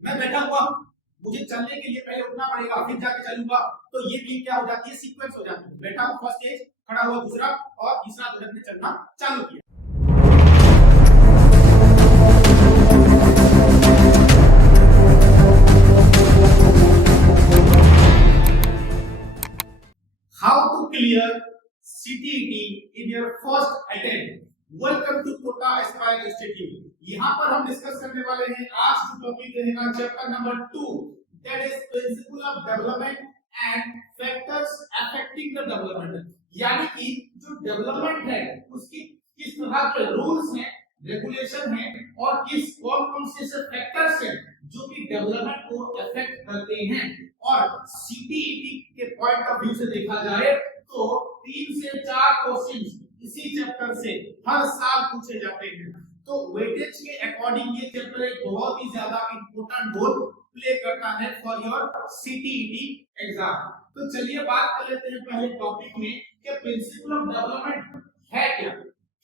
मैं बैठा हुआ हूँ, मुझे चलने के लिए पहले उठना पड़ेगा, फिर जाके चलूंगा। तो ये भी क्या हो जाती है, सीक्वेंस हो जाती है। बैठा हूँ फर्स्ट स्टेज, खड़ा हुआ दूसरा, और तीसरा तुरंत ने चलना चालू किया। How to clear CTET in your first attempt? Welcome to Kota Aspire Institute. यहाँ पर हम डिस्कस करने वाले हैं आज जो टॉपिक रहेगा chapter number 2, that is principle of development and factors affecting the development. यानी कि जो डेवलपमेंट है उसकी किस तरह के रूल्स हैं, रेगुलेशन है, और किस कौन-कौन से फैक्टर्स हैं जो कि डेवलपमेंट को अफेक्ट करते हैं। और सीटीईटी के पॉइंट ऑफ व्यू से देखा जाए तो 3 से 4 क्वेश्चंस इसी चैप्टर से हर साल पूछे जाते हैं। तो वेटेज के अकॉर्डिंग ये चैप्टर एक बहुत ही ज्यादा इंपॉर्टेंट रोल प्ले करता है फॉर योर सीटीईटी एग्जाम। तो चलिए बात कर लेते हैं पहले टॉपिक में कि प्रिंसिपल ऑफ डेवलपमेंट है क्या,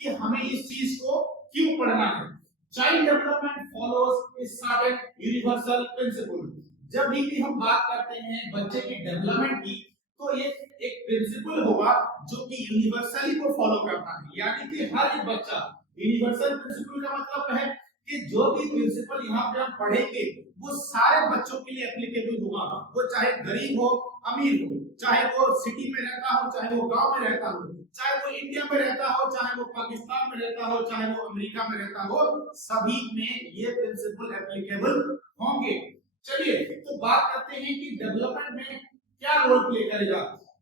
कि हमें इस चीज को क्यों पढ़ना है। Child development follows a certain universal principle. जब भी हम बात करते हैं बच्चे की डेवलपमेंट की, तो ये एक प्रिंसिपल होगा जो कि यूनिवर्सली को फॉलो करता है। यानी कि हर एक बच्चा, यूनिवर्सल प्रिंसिपल का मतलब है कि जो भी प्रिंसिपल यहाँ पे हम पढ़ेंगे वो सारे बच्चों के लिए एप्लीकेबल होगा। वो चाहे गरीब हो, अमीर हो, चाहे वो सिटी में रहता हो, चाहे वो गांव में रहता हो, चाहे वो इंडिया में रहता हो, चाहे वो पाकिस्तान में रहता हो, चाहे वो अमेरिका में रहता हो, सभी में ये प्रिंसिपल एप्लीकेबल होंगे। चलिए तो बात करते हैं कि डेवलपमेंट में क्या रोल प्ले करेगा।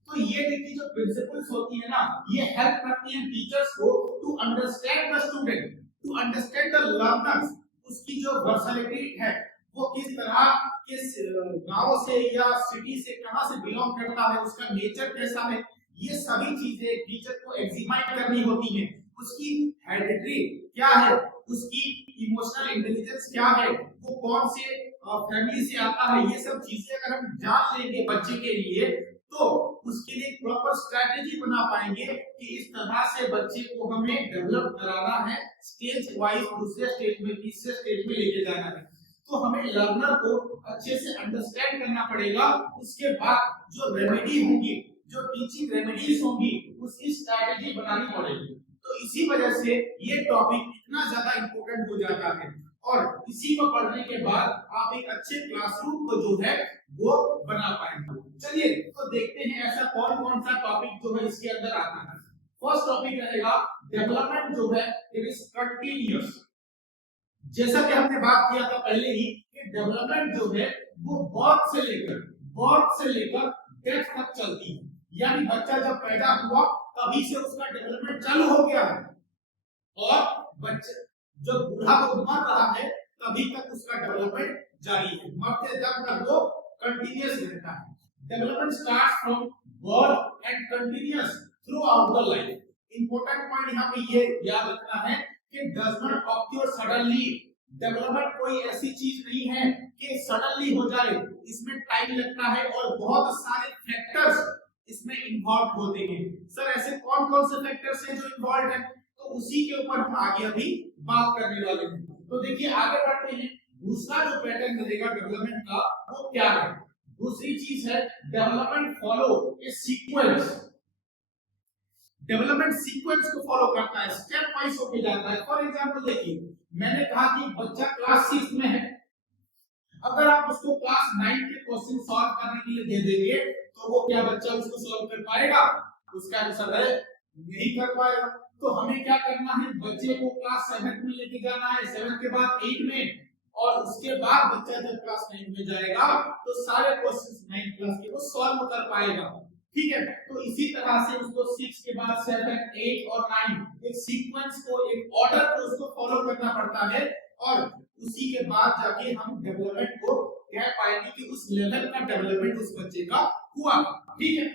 तो ये देखिए जो प्रिंसिपल्स होती है ना, ये हेल्प करती हैं टीचर्स को to understand the student, to understand the learners. उसकी जो पर्सनालिटी है वो किस तरह के गांव से या सिटी से कहां से बिलोंग करता है, उसका नेचर कैसा है, ये सभी चीजें टीचर को एग्जामिन करनी होती हैं। उसकी हेरिडिटी क्या है, उसकी इमोशनल इंटेलिजेंस क्या है, वो कौन से फैमिली से आता है, ये सब चीजें अगर हम जान लेंगे बच्चे के लिए तो उसके लिए प्रॉपर स्ट्रेटेजी बना पाएंगे कि इस तरह से बच्चे को हमें डेवलप कराना है, स्टेज वाइज दूसरे स्टेज में, तीसरे स्टेज में लेके जाना है। तो हमें लर्नर को अच्छे से अंडरस्टैंड करना पड़ेगा। उसके बाद जो रेमेडी होंगी, जो टीचिंग रेमेडीज होंगी, उसकी स्ट्रेटेजी बनानी पड़ेगी। तो इसी वजह से ये टॉपिक इतना ज्यादा इंपॉर्टेंट हो जाता है। और इसी को पढ़ने के बाद आप एक अच्छे क्लासरूम को जो है वो बना पाएंगे। चलिए तो देखते हैं ऐसा कौन कौन सा टॉपिक जो है इसके अंदर आता है। फर्स्ट टॉपिक रहेगा डेवलपमेंट जो है इट इज कंटीन्यूअस। जैसा कि हमने बात किया था पहले ही कि डेवलपमेंट जो है वो बर्थ से लेकर डेथ तक चलती है। यानी बच्चा जब पैदा हुआ तभी से उसका डेवलपमेंट चालू हो गया है, और बच्चा जब बूढ़ा हो मर रहा है तभी तक उसका डेवलपमेंट जारी है, मरते दम तक वो कंटीन्यूअस रहता है। Development starts from birth and continuous through out the life. Important point यहाँ पे ये याद रखना है कि does not occur suddenly. Development कोई ऐसी चीज नहीं है कि सडनली हो जाए, इसमें टाइम लगता है और बहुत सारे फैक्टर्स इसमें इन्वॉल्व होते हैं। सर ऐसे कौन कौन से फैक्टर्स हैं जो इन्वॉल्व हैं, तो उसी के ऊपर हम आगे अभी बात करने वाले हैं। तो देखिए आगे बढ़ते हैं। दूसरा जो पैटर्न रहेगा डेवलपमेंट का वो क्या है। दूसरी चीज है डेवलपमेंट फॉलो ए सीक्वेंस। डेवलपमेंट सीक्वेंस को फॉलो करता है, स्टेप वाइज होके जाता है। फॉर एग्जांपल देखिए, मैंने कहा कि बच्चा क्लास 6 में है, अगर आप उसको क्लास 9 के क्वेश्चन सॉल्व करने के लिए दे देंगे तो वो क्या बच्चा उसको सॉल्व कर पाएगा? उसका आंसर है नहीं कर पाएगा। तो हमें क्या करना है, बच्चे को क्लास 7 में लेके जाना है, 7 के बाद 8 में, और उसके बाद बच्चा जब क्लास 9 में जाएगा तो सारे क्वेश्चंस 9 क्लास के वो सॉल्व कर पाएगा। ठीक है, तो इसी तरह से उसको 6 के बाद 7, 8 और 9 एक सीक्वेंस को, एक ऑर्डर को उसको फॉलो करना पड़ता है, और उसी के बाद जाके हम डेवलपमेंट को कह पाएंगे कि उस लेवल का डेवलपमेंट उस बच्चे का हुआ। ठीक है,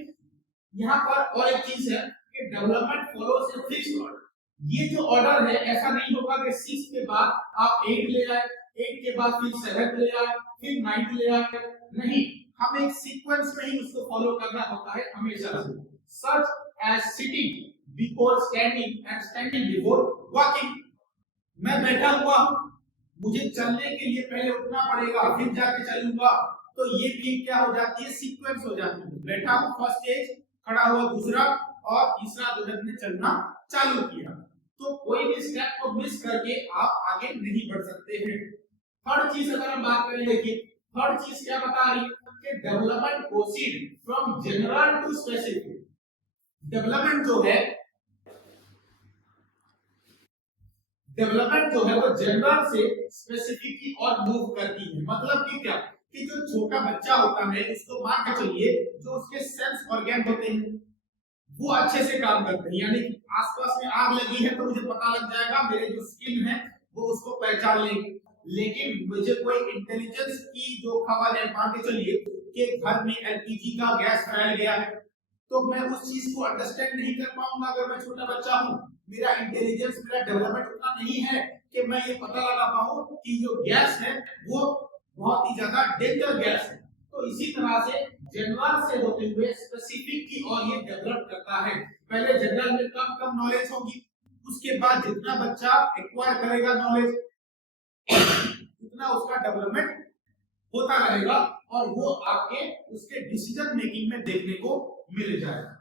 यहाँ पर और एक चीज है कि development follows a fixed order. ये जो ऑर्डर है ऐसा नहीं होगा कि 6 के बाद आप 8 ले आए, 8 के बाद फिर 7 ले आए, फिर 9 ले आए, नहीं, हमें एक सीक्वेंस में ही उसको फॉलो करना होता है हमेशा से। Such as sitting before standing and standing before walking. मैं बैठा हुआ हूं, मुझे चलने के लिए पहले उठना पड़ेगा फिर जाके चलूंगा, तो ये भी क्या हो जाती है, सीक्वेंस हो जाती है। बैठा हूं फर्स्ट स्टेज, खड़ा हुआ दूसरा, और तीसरा जो है मैंने चलना चालू किया। तो कोई भी स्टेप को मिस करके आप आगे नहीं बढ़ सकते हैं। थर्ड चीज अगर हम बात करें, देखिए थर्ड चीज क्या बता रही है कि development proceed from general to specific. Development जो है वो जनरल से स्पेसिफिक की ओर मूव करती है। मतलब कि क्या, कि जो छोटा बच्चा होता है उसको मान के चलिए जो उसके सेंस ऑर्गन होते हैं वो अच्छे से काम करते हैं। यानी कि आसपास में आग लगी है तो मुझे पता लग जाएगा, मेरे जो स्किन है वो उसको पहचान लेंगे। लेकिन मुझे कोई इंटेलिजेंस की जो खबर है, मान के चलिए कि घर में एलपीजी का गैस फैल गया है, तो मैं उस चीज को अंडरस्टैंड नहीं कर पाऊंगा अगर मैं छोटा बच्चा हूं। मेरा इंटेलिजेंस, मेरा डेवलपमेंट उतना नहीं है कि मैं ये पता लगा पाऊं कि जो गैस है वो बहुत ही ज्यादा डेंजर गैस है। तो इसी तरह से जनरल से होते हुए स्पेसिफिक की ओर ये डेवलप करता है। पहले जनरल में कम कम नॉलेज होगी, उसके बाद जितना बच्चा एक्वायर करेगा नॉलेज उतना उसका डेवलपमेंट होता रहेगा और वो आपके उसके डिसीजन मेकिंग में देखने को मिल जाएगा।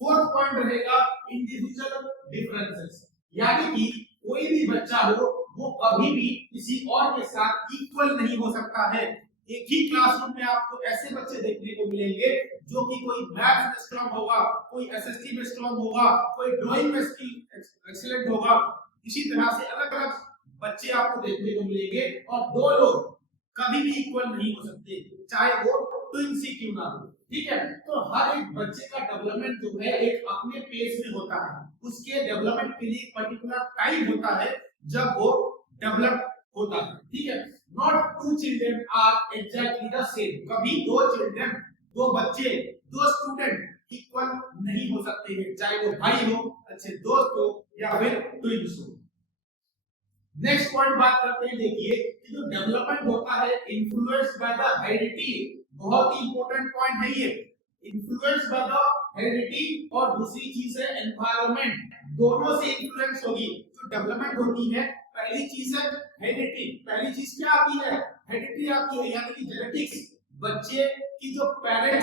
फोर्थ पॉइंट रहेगा इंडिविजुअल डिफरेंसेस, यानी कि कोई भी बच्चा हो वो कभी भी किसी और के साथ इक्वल नहीं हो सकता है। एक ही क्लासरूम में आपको ऐसे बच्चे देखने को मिलेंगे जो कि कोई मैथ्स में स्ट्रांग होगा, कोई एसएसटी में स्ट्रांग होगा, कोई ड्राइंग में एक्सीलेंट होगा। इसी तरह से अलग अलग बच्चे आपको देखने को मिलेंगे और दो लोग कभी भी इक्वल नहीं हो सकते, चाहे वो ट्विंस ही क्यों ना हो। ठीक है, तो हर एक बच्चे का डेवलपमेंट जो है एक अपने पेस में होता है। उसके डेवलपमेंट के लिए एक पर्टिकुलर टाइम होता है जब वो डेवलप होता है। ठीक है, not two children are exactly the same. कभी दो चिल्ड्रन, दो बच्चे, दो स्टूडेंट इक्वल नहीं हो सकते हैं, चाहे वो भाई हो, अच्छे दोस्त हो या फिर ट्विंस हो। नेक्स्ट पॉइंट बात करते हैं, देखिए कि जो डेवलपमेंट होता है इन्फ्लुएंस्ड बाय द हेरिडिटी। बहुत ही इंपॉर्टेंट पॉइंट है ये, इन्फ्लुएंस्ड बाय द हेरिडिटी। और दूसरी चीज है एनवायरनमेंट, दोनों से इन्फ्लुएंस होगी। जो डेवलपमेंट होती है, पहली चीज है हेरिडिटी। पहली चीज क्या आती है, हेरिडिटी आती है, यानी कि जेनेटिक्स। बच्चे की जो पेरेंट्स